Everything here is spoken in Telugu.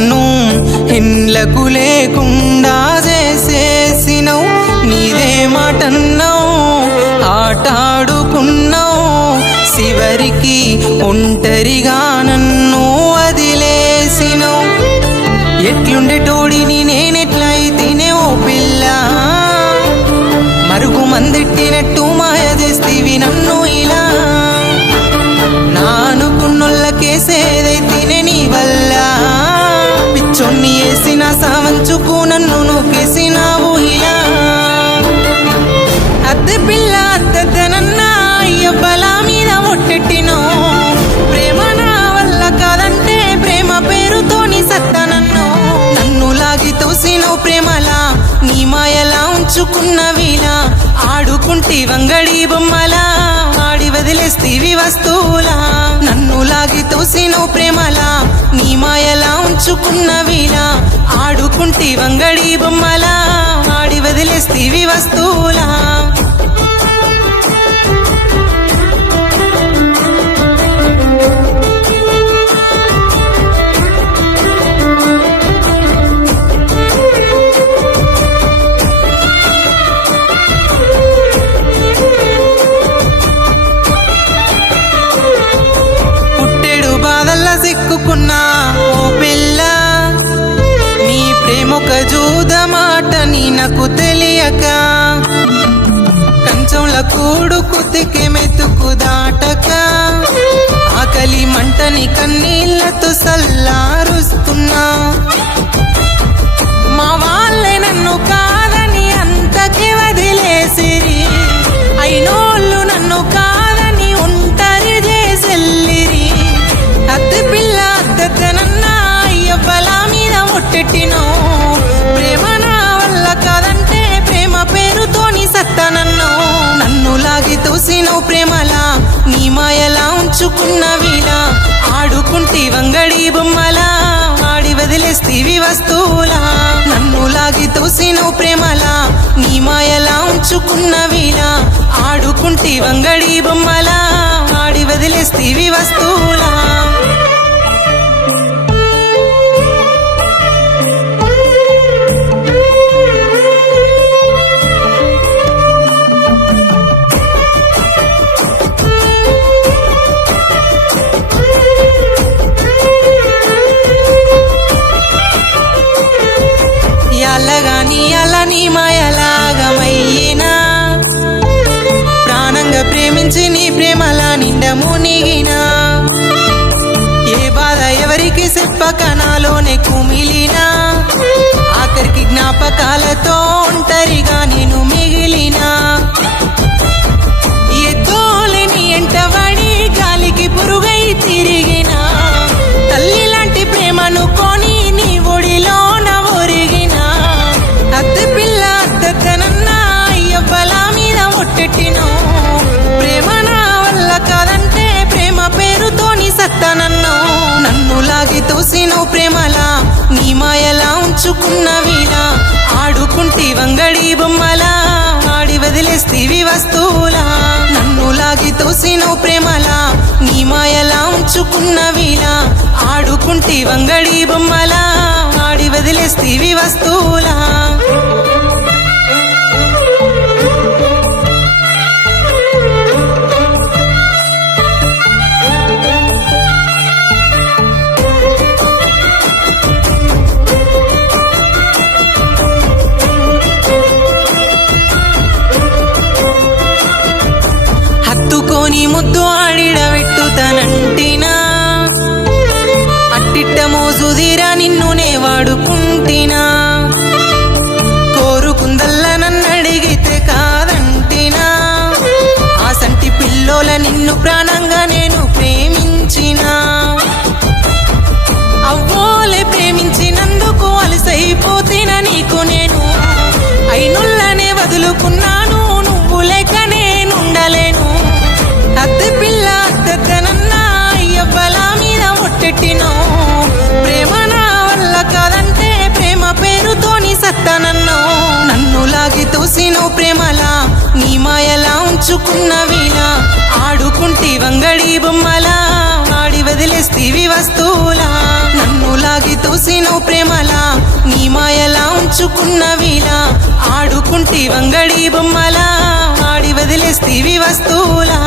నన్ను ఇండ్లకు లేకుండా చేసేసినవు. నీదే మాటన్నావు, ఆటాడుకున్నావు, చివరికి ఒంటరిగా నన్ను వదిలేసినవు. ఎట్లుండేటోడిని నేనెట్లయితేనే ఓ పిల్ల, మరుగు మందెట్టినట్టు మాయ చేస్తీవి నన్ను ఇలా. నానుకున్నోళ్ళకేసేదైతేనే నీ వల్ల, పిచ్చొన్ని వేసిన సావంచుకు నన్ను నూకేసినావు ఇలా. అద్దె పిల్ల అద్దెనన్నా అయ్యబ్బల మీద ఒట్టెట్టినో, ప్రేమ నా వల్ల కాదంటే ప్రేమ పేరుతోని సత్తనన్నో. నన్ను లాగి తోసినవు ప్రేమలా, నీ మాయలా ఉంచుకున్నవిలా. ఆడుకుంటి వంగడి బొమ్మలా, ఆడి వదిలేస్తీవి వస్తువులా. నన్ను లాగి తోసినవు ప్రేమలా, నీ మాయలా ఉంచుకున్నవిలా. ఆడుకుంటి వంగడి బొమ్మలా, ఆడి వదిలేస్తీవి వస్తువులా. సిక్కుకున్నా ఓ పిల్ల, నీ ప్రేమొక జూదమాటని నాకు తెలియక. కంచంల కూడు కుతికి మెతుకు దాటక, ఆకలి మంటని కన్నీళ్లతో సల్లారుస్తున్నా. మా వాళ్ళే నన్ను కాదని అంతకి వదిలేసిరి, అయినోళ్ళు నన్ను కాదని ఒంటరి చేసెల్లిరి. అద్దె పిల్ల అద్దెనన్నా అయ్యబ్బల మీద ఒట్టెట్టినో, ప్రేమ నా వల్ల కాదంటే ప్రేమ పేరుతోని సత్తనన్నో. నన్ను లాగి తోసినవు ప్రేమలా, నీ మాయలా ఉంచుకున్నవిలా. ఆడుకుంటి వంగడి బొమ్మలా, ఆడి వదిలేస్తీవి వస్తువులా. నన్ను లాగి తోసినవు ప్రేమలా, నీ మాయలా ఉంచుకున్నవిలా. ఆడుకుంటి వంగడి బొమ్మలా, ఆడి వదిలేస్తీవి వస్తువులా. ఎల్లగాని అలా నీ మాయలాగమయ్యినా, ప్రాణంగా ప్రేమించి నీ ప్రేమలా నిండ మునిగినా. ఏ బాధ ఎవరికి చెప్పక నాలోనే కుమిలినా, ఆఖరికి జ్ఞాపకాలతో ఒంటరిగా నేను మిగిలినా. ఎద్దోలేని ఎంటబడి గాలికి పురుగై తిరిగినా, తల్లి లాంటి ప్రేమను కొని నీ ఒడిలో ఒరిగినా. అద్దె పిల్ల అద్దెనన్నా అయ్యబ్బల మీద ఒట్టెట్టినో, ప్రేమ నా వల్ల కాదంటే ప్రేమ పేరుతోని సత్తనన్నో. నన్ను లాగి తోసినవు ప్రేమలా, నీ మాయలా ఉంచుకున్నవిలా. ఆడుకుంటి వంగడి బొమ్మలా, ఆడి వదిలేస్తీవి వస్తువులా. నన్ను లాగి తోసినవు ప్రేమలా, నీ మాయలా ఉంచుకున్నవిలా. ఆడుకుంటి వంగడి బొమ్మలా, ఆడి వదిలేస్తీవి వస్తువులా. హత్తుకొని ముద్దు ఆడిడబెట్టుతనంటినా, అట్టిట్ట మోజుదిరా నిన్నునే వాడుకుంటినా. కోరుకుందల్ల నన్నడిగితే కాదంటినా, ఆ సంటి పిల్లోల నిన్ను ప్రాణంగా నేను ప్రేమించినా. అవ్వోలే ప్రేమించినందుకు అలసైపోతిన నీకు నేను, అయినుల్లనే వదులుకున్నాను, నువ్వు లేక నేనుండలేను. అద్దె పిల్ల అద్దెనన్నా అయ్యబ్బల మీద ఒట్టెట్టినో, ప్రేమ నా వల్ల కాదంటే ప్రేమ పేరుతోని సత్తనన్నో. నన్ను లాగి తోసినవు ప్రేమలా, నీ మాయలా ఉంచుకున్నవిలా. ఆడుకుంటి వంగడి బొమ్మలా, ఆడి వదిలేస్తీవి వస్తువులా. నన్ను లాగి తూసినవు ప్రేమలా నీ మాయలా ఉంచుకున్నవిలా ఆడుకుంటి వంగడి బొమ్మలా ఆడి వదిలేస్తీవి వస్తువులా